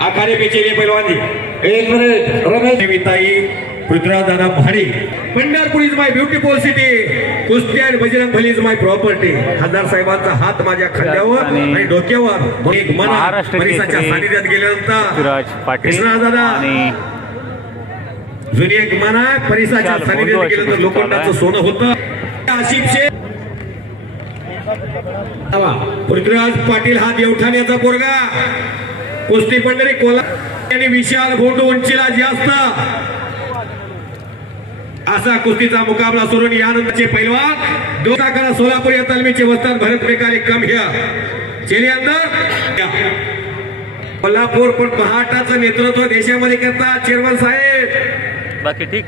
आखाडे बेचेले पैलवानी एक मिनिट रमेश. देविताई पृथ्वीराज दादा Bhade Pandharpur is my beautiful city कुस्ती आणि बजरंग भली इज माय प्रॉपर्टी खासदार साहेबांचा हात माझ्या खांद्यावर आणि डोक्यावर. एक मना सानिध्यात गेल्यानंतर पृथ्वीराज पाटील कृष्णा दादा. आणि जुनी एक मना परिसाच्या सानिध्यात गेल्यानंतर लोखंडाचं सोनं होतं. आशिफ शेख पृथ्वीराज पाटील हा देवठाण्याचा पोरगा. कुस्ती पंढरी कोला आणि विशाल घोंड उंचीला जास्त. असा कुस्तीचा मुकाबला सोडून यानंतरचे पैलवान दोन करा सोलापूर या तालमीचे वस्ताद भरत बेकारे कम ह्या चेली अंदर कोल्हापूर पण महाटाचं नेतृत्व देशामध्ये करतात चेअरमन साहेब. बाकी ठीक.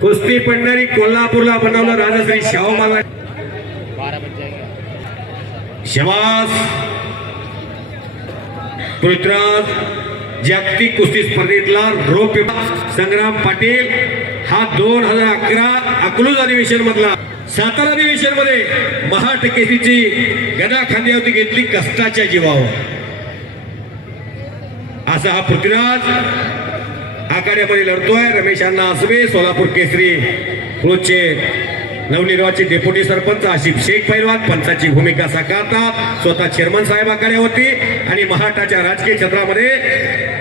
कुस्ती पंढरी कोल्हापूरला बनवलं राजश्री शाहू मला शबास. पृथ्वीराज जागतिक कुस्ती स्पर्धेतला रौप्य संग्राम पाटील हा दोन हजार अकरा अकलूज अधिवेशन मधला सातारा अधिवेशनमध्ये महाटकेसीची गदा खांद्यावरती घेतली कष्टाच्या जीवावर. असा हा पृथ्वीराज आखाड्यामध्ये लढतोय. रमेशांना असवे आसवे सोलापूर केसरी क्रोचे नवनिर्वाचित डेप्युटी सरपंच आशिफ शेख पैलवान पंचाची भूमिका साकारतात. स्वतः चेअरमन साहेबाकडे होती आणि महाराष्ट्राच्या राजकीय क्षेत्रामध्ये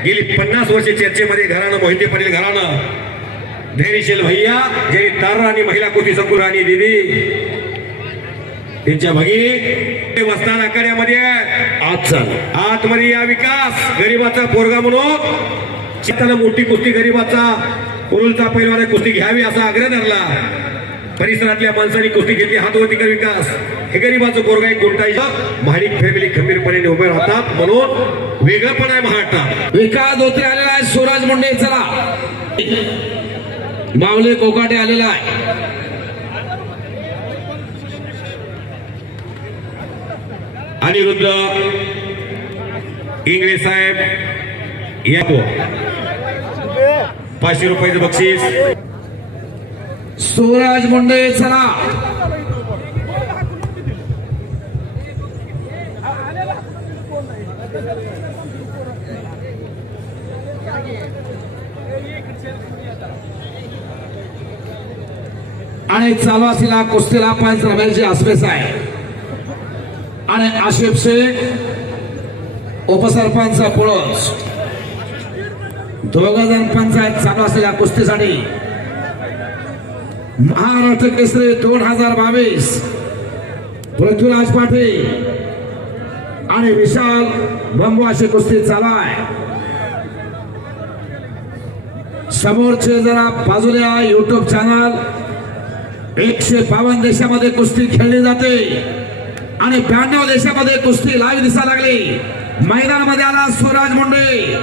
गेली पन्नास वर्षे चर्चेमध्ये घराणं मोहिते पाटील घराणं. धैर्यशील भैया जय तार आणि महिला कृती संकुल आणि दिदी. त्यांच्या भगिनी वस्तान आखाड्यामध्ये आहे. आज चाल आतमध्ये या विकास गरिबाचा पोरगा म्हणून. शेताला मोठी कुस्ती गरिबाचा पुरुलचा पैलवाने कुस्ती घ्यावी असा आग्रह धरला. परिसरातल्या माणसांनी कुस्ती घेतली हातवरती कर विकास. हे गरिबाचं एक गुंटाईचं महाडिक फॅमिली खंबीरपणे उभे राहतात. म्हणून वेगळंपण आहे महाराष्ट्रात विकास धोत्रे आलेला आहे स्वराज मुंडे चला. मावले कोकाटे आलेला आहे. अनिरुद्ध इंग्रज साहेब या पाचशे रुपयाचं बक्षीस. स्वराज मुंडे चला. आणि चालू असलेला कुस्तीला पंच रमेशजी आसपेस आहे. आणि आशिफ उपसरपंच पुळस दोघ जण पंचायत चालू असलेल्या कुस्तीसाठी. महाराष्ट्र केसरी दोन हजार बावीस. पृथ्वीराज पाटील आणि विशाल बंबू अशी कुस्ती चालाय. समोरचे जरा बाजूला युट्यूब चॅनल एकशे बावन्न देशामध्ये कुस्ती खेळली जाते. आणि ब्याण्णव देशामध्ये कुस्ती लाईव्ह दिसायला लागली. मैदानामध्ये आला स्वराज मुंडे.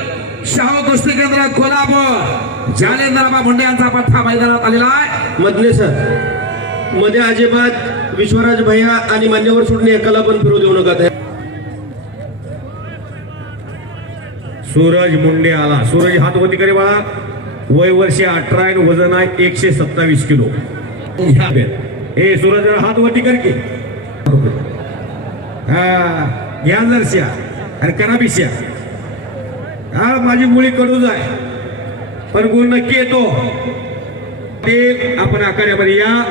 शाहू कुस्ती केंद्र कोल्हापूर. जालेंद्रबा मुंडे यांचा पठ्ठा मैदानात आलेला आहे. मधले सरमध्ये अजिबात विश्वराज भैया आणि मान्यवर सोडणे एकाला पण फिरू देऊ नका. सूरज मुंडे आला. सूरज हात वरती करे बाळा. वय वर्षी अठरा आणि वजन आहे एकशे सत्तावीस किलो. हे सूरज हात वरती कर की. हा घ्या जरश्या आणि करा बिश्या हा माझी मुळी कडूच आहे. पण गुण नक्की येतो. आपण आखाड्यामध्ये या.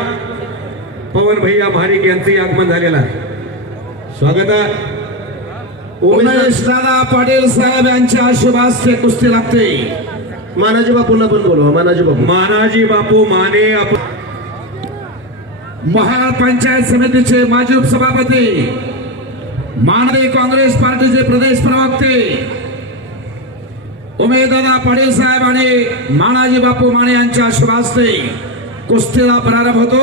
पवन भैया महाडिक यांचं आगमन झालेलं आहे. स्वागत आहे. उमेश दादा पाटील साहेब यांच्या शुभास्ते कुस्ती लागते. मानाजी बापूंना पण बोलवा मानाजी बापू. मानाजी बापू माने आपण महाड पंचायत समितीचे माजी उपसभापती मानवी काँग्रेस पार्टीचे प्रदेश प्रवक्ते उमेददादा पाटील साहेब आणि मानाजी बापू माने यांच्या शुभास्ते कुस्तीला प्रारंभ होतो.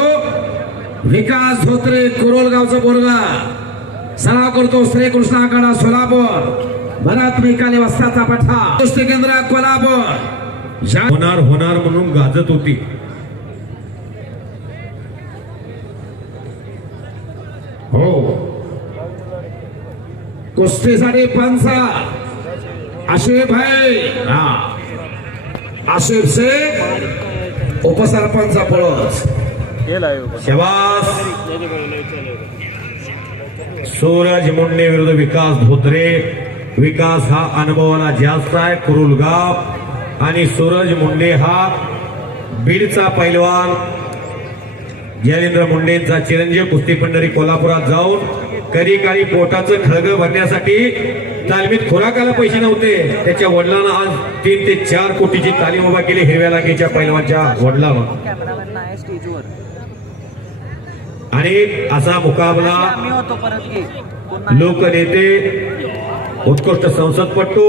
विकास धोत्रे कुरोल गावचा बोरगा सराव करतो श्रीकृष्ण आखाडा सोलापूर. भरत मिकाले वस्ताचा पठा. कुस्ती केंद्र कोल्हापूर. होणार होणार म्हणून गाजत होती. हो. कुस्तीसाठी पंचा. आशिफ भाई हा. आशिफ शेख उपसरपंच पळस. शबास. सूरज मुंडे विरुद्ध विकास धोत्रे. विकास हा अनुभवाला जास्त आहे कुरुलगाव. आणि सूरज मुंडे हा बीडचा पैलवान. जयेंद्र मुंडेंचा चिरंजीव कुस्ती पंढरी कोल्हापुरात जाऊन कधी काळी पोटाचं खळग भरण्यासाठी तालमीत खुराकाला पैसे नव्हते. त्याच्या वडिलांना आज तीन ते चार कोटीची तालीम उभा केली हिरव्या लाखेच्या पैलवानच्या वडिलांना आणि असा मुकाबला लोकनेते उत्कृष्ट संसदपटू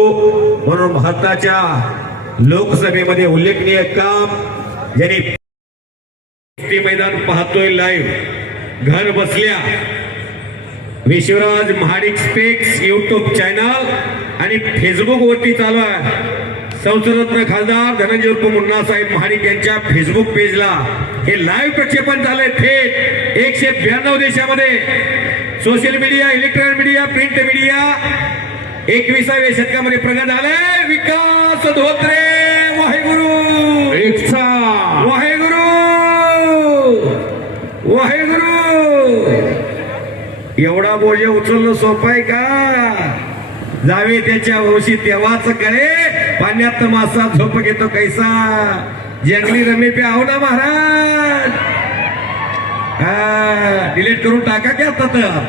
म्हणून भारताच्या लोकसभेमध्ये उल्लेखनीय काम यांनी ते मैदान पाहतोय लाईव्ह घर बसल्या. Vishwaraj Mahadik specs YouTube channel आणि फेसबुक वरती चालू आहे. संसदरत्न खासदार धनंजय मुन्ना साहेब महाडिक यांच्या फेसबुक पेजला हे लाईव्ह प्रक्षेपण झालंय थेट एकशे ब्याण्णव देशामध्ये. Social media electronic media print media एकविसाव्या शतकामध्ये प्रगत झालंय. विकास धोत्रे वाहेगुरु. एकचा वाहेगुरु वाहेगुरु! एवढा बोजे उचलणं सोपं आहे का? जावे त्याच्या वशी तेव्हाच कळे. पाण्यात मासा झोप घेतो कैसा. जंगली रमे पे आहो ना महाराज. हा डिलीट करून टाका की आता तर.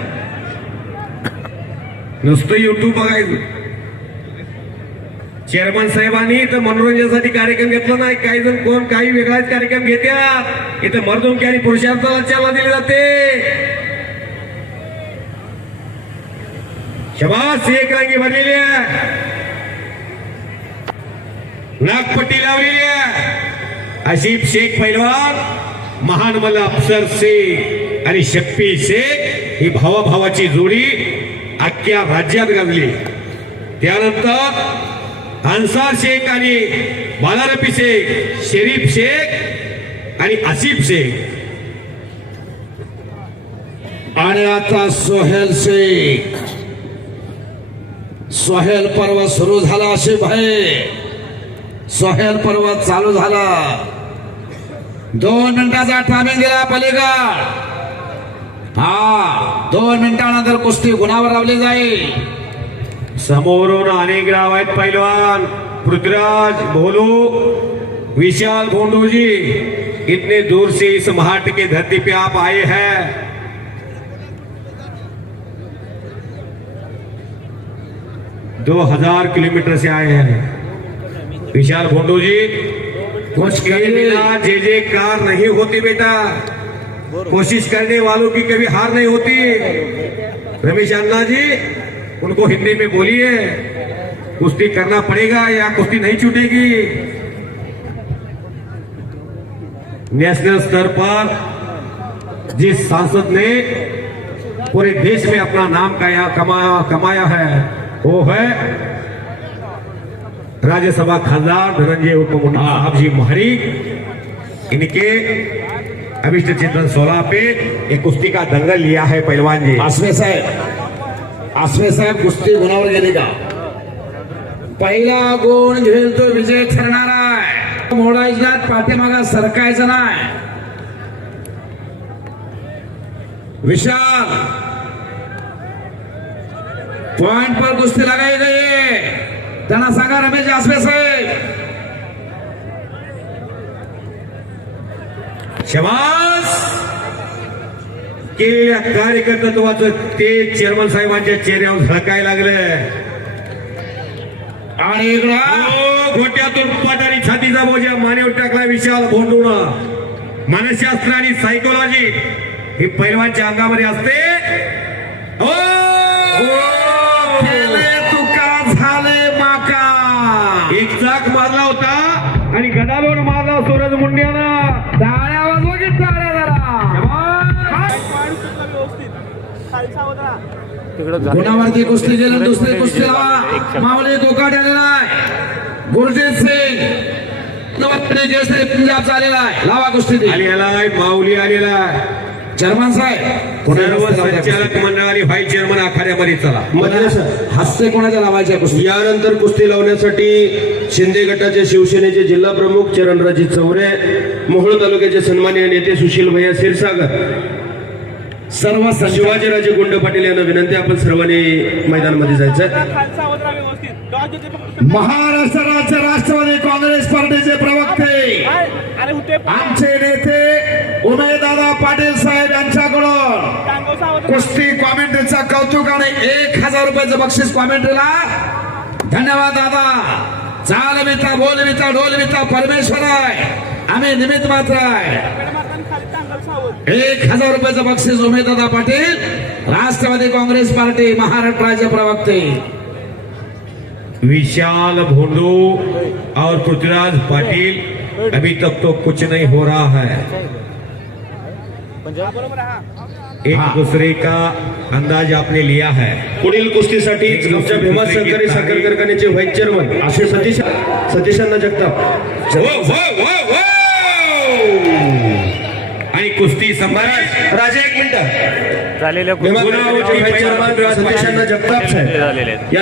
नुसतं युट्यूब बघायचं. चेअरमन साहेबांनी तर मनोरंजनासाठी कार्यक्रम घेतला नाही. काही जण कोण काही वेगळाच कार्यक्रम घेतात इथं मर्दुमकी आणि पुरुषार्थाला चालना दिली जाते. शबास एक रांगी भरलेली आहे. नागपट्टी लावलेली आहे. अशीफ शेख पैलवान महान मला अफसर शेख आणि शप्पी शेख ही भावाभावाची जोडी अख्ख्या राज्यात गाजली. त्यानंतर अन्सार शेख आणि बालारफी शेख शरीफ शेख आणि आसिफ शेख. आणि आता सोहेल शेख. सोहेल पर्व सुरू झाला असे भाई सोहेल पर्व चालू झाला. दोन मिनिटाचा टायमिंग दिला पलीकड. हा दोन मिनिटानंतर कुस्ती गुणावर लावली जाईल. समोरून अनेक गाव आहेत पैलवान. पृथ्वीराज भोलू विशाल भोंडूजी इतने दूर से इस महाट के धरती पे आप आए हैं. दो हज़ार किलोमीटर से आए हैं. विशाल भोंडू जी कुछ के बिना जे जे कार नहीं होती बेटा. कोशिश करने वालों की कभी हार नहीं होती. रमेश अन्ना जी उनको हिंदी में बोलिए। कुश्ती करना पड़ेगा या कुश्ती नहीं छूटेगी? नेशनल स्तर पर जिस सांसद ने पूरे देश में अपना नाम काया कमाया कमाया है, वो है राज्यसभा खासदार धनंजय साहब जी महरी। इनके अभिष्ट चिंतन सोलह पे एक कुश्ती का दंगल लिया है पहलवान जी। आसवे साहेब आसवे साहेब कुस्ती गुणावर गेले का? पहिला गुण घेईल तो विजय ठरणार आहे मोडायच्यात पाठीमागा सरकायचं नाही विशाल. पॉइंट पर कुस्ती लगाई गई त्यांना सांगा रमेश आसवे साहेब. शबास. केलेल्या कार्यकर्तृत्वाचं ते चेअरमन साहेबांच्या चेहऱ्यावर झळकाय लागलं. आणि गोट्यातून पटारी छातीचा बोजा मानेवर टाकला विशाल भोंडून मनशास्त्र आणि सायकोलॉजी ही पैलवानच्या अंगामध्ये असते. ओ! केले तुका झाले माका. एक चाक मारला होता आणि गदालोड मारला सूरज मुंड्यानं टाळ्या वाजवा की टाळ्या जरा. गुणावरती कुस्ती केलं दुसरी कुस्ती लावा मावली कोकाट आलेला आहे. गुरजीत सिंग. नवत्री जयश्री पंजाब आलेला आहे. लावा कुस्ती आलेला आहे माऊली आलेला आहे. चर्मन साहेब सर्व कोणाच्या संचालक मंडळ आणि व्हाईस चेअरमन आखाड्यामध्ये चला. मद्रासा हस्ते कोणाच्या लावायच्या कुस्ती? यानंतर कुस्ती लावण्यासाठी शिंदे गटाचे शिवसेनेचे जिल्हा प्रमुख चरणराजे चौरे मोहोळ तालुक्याचे सन्माननीय नेते सुशील भैया क्षीरसागर सर्व शिवाजीराजे गुंड पाटील यांना विनंती आपण सर्वांनी मैदानामध्ये जायचं महाराष्ट्र राज्य राष्ट्रवादी काँग्रेस पार्टीचे प्रवक्ते. आमचे नेते उमेददादा पाटील साहेब यांच्याकडून कुस्ती कॉमेंट्रीचा कौतुक आणि एक हजार रुपयाचं बक्षीस कॉमेंट्रीला. धन्यवाद दादा. चाल मिता बोल मिता डोल मिता परमेश्वर आहे. आम्ही निमित्त मात्र आहे. एक हजार रुपयाचं बक्षीस उमेददादा पाटील राष्ट्रवादी काँग्रेस पार्टी महाराष्ट्र राज्य प्रवक्ते. विशाल भोंडू और पृथ्वीराज पाटिल अभी तक तो कुछ नहीं हो रहा है। हा एक हाँ। दूसरे का अंदाज आपने लिया है। पुढील कुस्तीसाठी आमच्या भीमा सहकारी साखर कारखान्याचे व्हाईस चेअरमन असे सतीश सतीशांना जगताप. वो, वो, वो! आणि कुस्ती सम्राट. राजा एक मिनिट. झालेल्या जगताप साहेब.